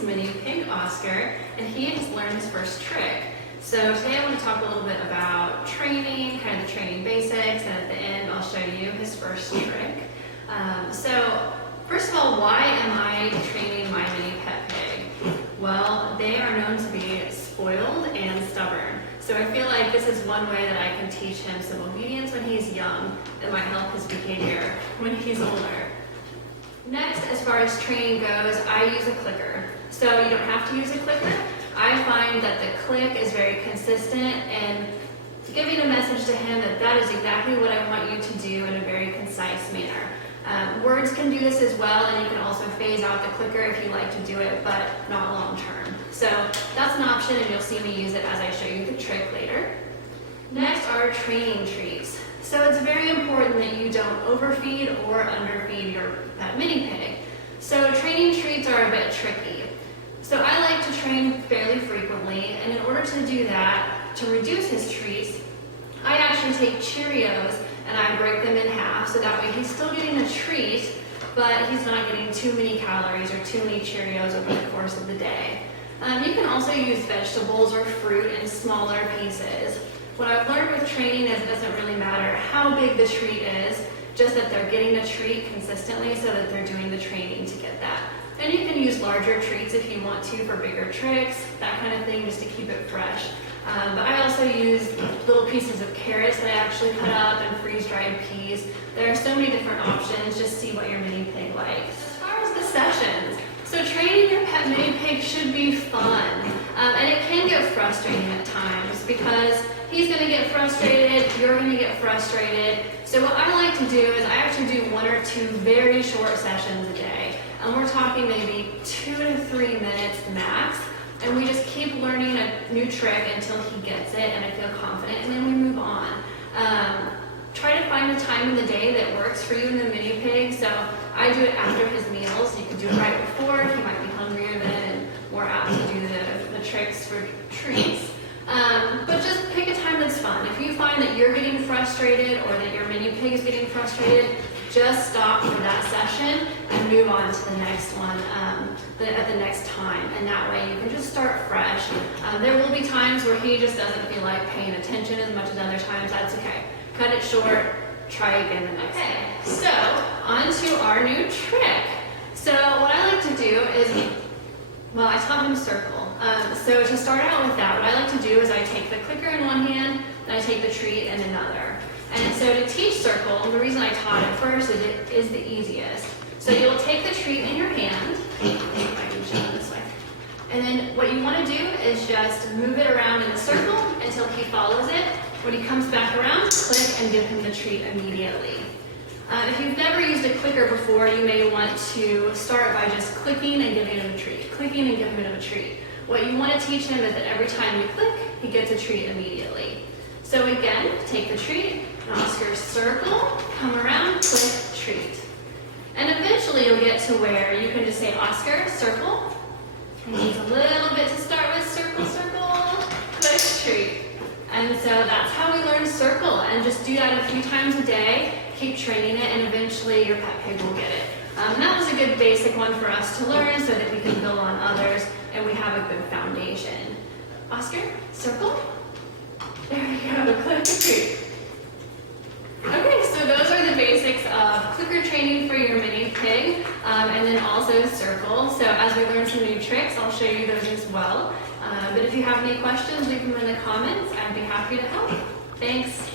this mini pig, Oscar, and he has learned his first trick. So today I want to talk a little bit about training, kind of the training basics, and at the end I'll show you his first trick. So first of all, why am I training my mini pet pig? Well, they are known to be spoiled and stubborn. So I feel like this is one way that I can teach him some obedience when he's young that might help his behavior when he's older. Next, as far as training goes, I use a clicker. So you don't have to use a clicker. I find that the click is very consistent and giving a message to him that that is exactly what I want you to do in a very concise manner. Words can do this as well, and you can also phase out the clicker if you like to do it, but not long term. So that's an option, and you'll see me use it as I show you the trick later. Next are training treats. So it's very important that you don't overfeed or underfeed your pet mini pig. So training treats are a bit tricky. So I like to train fairly frequently, and in order to do that, to reduce his treats, I actually take Cheerios and I break them in half so that way he's still getting a treat, but he's not getting too many calories or too many Cheerios over the course of the day. You can also use vegetables or fruit in smaller pieces. What I've learned with training is it doesn't really matter how big the treat is, just that they're getting a treat consistently so that they're doing the training to get that. And you can use larger treats if you want to for bigger tricks, that kind of thing, just to keep it fresh. But I also use little pieces of carrots that I actually cut up and freeze-dried peas. There are so many different options, just see what your mini pig likes. As far as the sessions, so training your pet mini pig should be fun. And it can get frustrating at times because he's going to get frustrated, you're going to get frustrated. So what I like to do is I actually do 1 or 2 very short sessions a day. And we're talking maybe 2 to 3 minutes max. And we just keep learning a new trick until he gets it and I feel confident, and then we move on. Try to find a time in the day that works for you and the mini pig. So I do it after his meals. You can do it right before. He might be hungrier then and more apt to do the tricks for treats. But just pick a time that's fun. If you find that you're getting frustrated or that your mini pig is getting frustrated, just stop for that session and move on to the next one at the next time. And that way you can just start fresh. There will be times where he just doesn't feel like paying attention as much as other times. That's okay. Cut it short, try again the next day. So, on to our new trick. So what I like to do is, well, I taught him circle. So to start out with that, what I like to do is I take the clicker in one hand, and I take the treat in another. And so to teach circle, the reason I taught it first is it is the easiest. So you'll take the treat in your hand, if I can show it this way. And then what you want to do is just move it around in a circle until he follows it. When he comes back around, click and give him the treat immediately. If you've never used a clicker before, you may want to start by just clicking and giving him a treat, clicking and giving him a treat. What you want to teach him is that every time you click, he gets a treat immediately. So again, take the treat, Oscar circle, come around, click, treat. And eventually you'll get to where you can just say Oscar, circle. He needs a little bit to start with, circle, circle, click, treat. And so that's how we learn circle, and just do that a few times a day, keep training it, and eventually your pet pig will get it. That was a good basic one for us to learn so that we can build on others and we have a good foundation. Oscar, circle. There we go, click, treat. Okay, so those are the basics of clicker training for your mini pig, and then also circle. So as we learn some new tricks, I'll show you those as well. But if you have any questions, leave them in the comments. I'd be happy to help. Thanks.